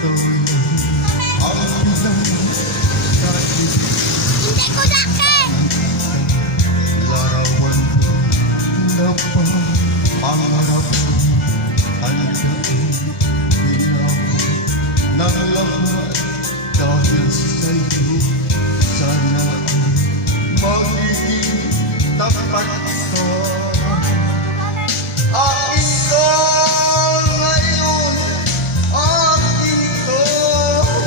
Hindi ko nakin! Larawan na pangarap hanggang hinaw ng lahat dahil sa'yo sana magiging tapat ka. Akin ka ngayon, akin ka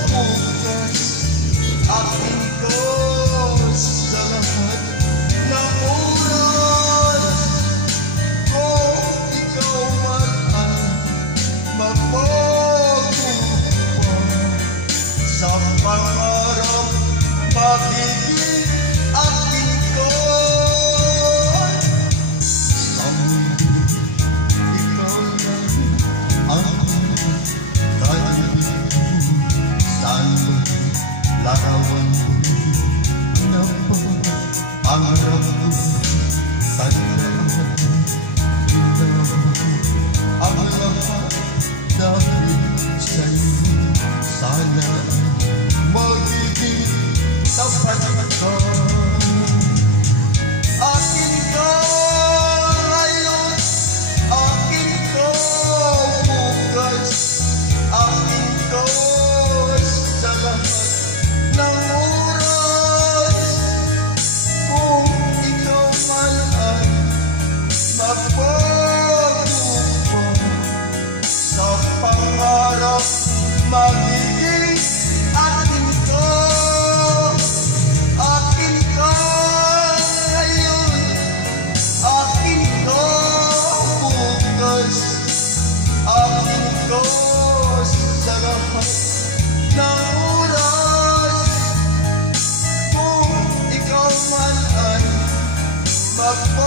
bukas, akin ka sa lahat ng oras. Kung ikaw man ang magpagupang sa pangarap, magiging akin ka. Sa mundo, ikaw lang ang kaibigan. Saan larawan mo na pangarap ko? Tandaan ang lahat dahil sa'yo sana magiging tapat ka. Akin ka ngayon, akin ka bukas, akin ka sa lahat ng oras. Kung ikaw man ay magpagupang sa pangarap, magiging akin ka. Akin ka ngayon, akin ka bukas, akin ka sa lahat ng oras. Kung ikaw man ay magpagupang